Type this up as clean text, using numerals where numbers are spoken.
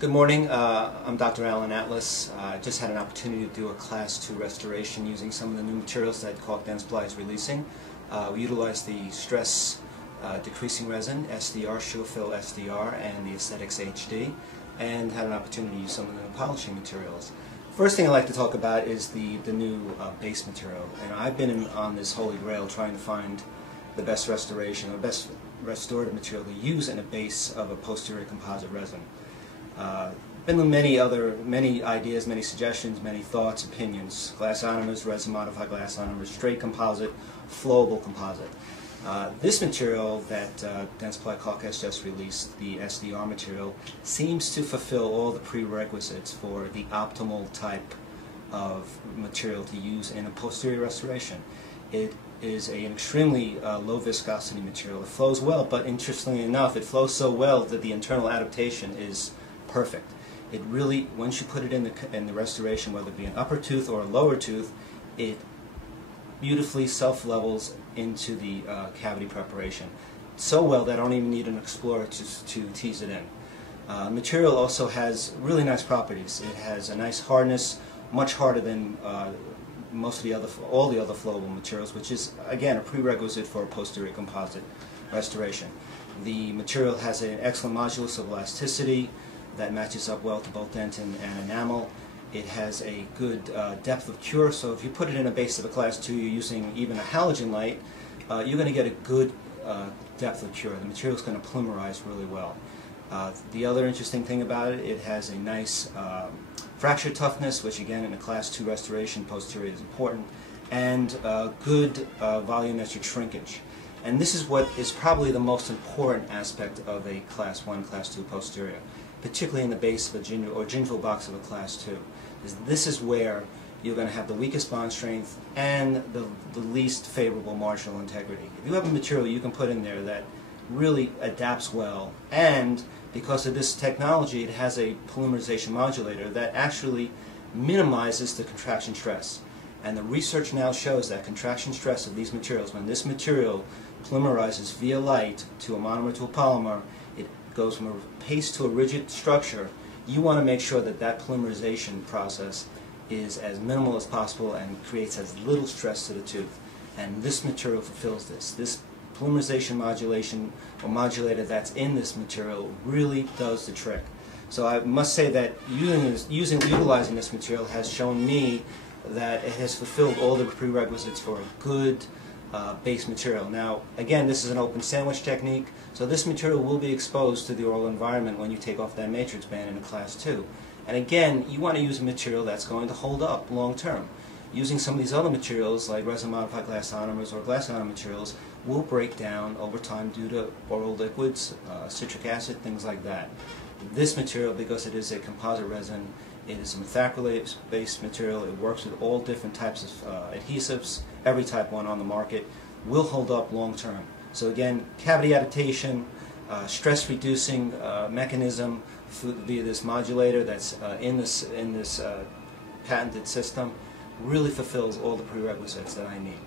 Good morning. I'm Dr. Alan Atlas. I just had an opportunity to do a Class 2 restoration using some of the new materials that Caulk Dentsply is releasing. We utilized the stress decreasing resin, SDR, Surefil SDR, and the Aesthetics HD, and had an opportunity to use some of the polishing materials. First thing I'd like to talk about is the new base material. And I've been on this holy grail trying to find the best restoration, or best restorative material to use in a base of a posterior composite resin. Been many ideas, many suggestions, many thoughts, opinions. Glass ionomers, resin modified glass ionomers, straight composite, flowable composite. This material that Dentsply Caulk has just released, the SDR material, seems to fulfill all the prerequisites for the optimal type of material to use in a posterior restoration. It is an extremely low viscosity material. It flows well, but interestingly enough, it flows so well that the internal adaptation is perfect. It really, once you put it in the restoration, whether it be an upper tooth or a lower tooth, it beautifully self-levels into the cavity preparation. So well that I don't even need an explorer to tease it in. Material also has really nice properties. It has a nice hardness, much harder than all the other flowable materials, which is again a prerequisite for a posterior composite restoration. The material has an excellent modulus of elasticity that matches up well to both dentin and enamel. It has a good depth of cure, so if you put it in a base of a Class 2, you're using even a halogen light, you're going to get a good depth of cure. The material is going to polymerize really well. The other interesting thing about it, it has a nice fracture toughness, which again in a Class 2 restoration posterior is important, and good volumetric shrinkage. And this is what is probably the most important aspect of a Class 1, Class 2 posterior, particularly in the base of a gingival box of a Class 2. This is where you're going to have the weakest bond strength and the least favorable marginal integrity. If you have a material you can put in there that really adapts well, and because of this technology it has a polymerization modulator that actually minimizes the contraction stress. And the research now shows that contraction stress of these materials, when this material polymerizes via light to a monomer to a polymer, it goes from a paste to a rigid structure. You want to make sure that that polymerization process is as minimal as possible and creates as little stress to the tooth. And this material fulfills this. This polymerization modulation or modulator that's in this material really does the trick. So I must say that utilizing this material has shown me that it has fulfilled all the prerequisites for a good base material. Now, again, this is an open sandwich technique, so this material will be exposed to the oral environment when you take off that matrix band in a Class 2. And again, you want to use a material that's going to hold up long term. Using some of these other materials, like resin modified glass ionomers or glass ionomer materials, will break down over time due to oral liquids, citric acid, things like that. This material, because it is a composite resin, it is a methacrylate-based material. It works with all different types of adhesives, every type one on the market, will hold up long term. So again, cavity adaptation, stress-reducing mechanism via this modulator that's in this patented system really fulfills all the prerequisites that I need.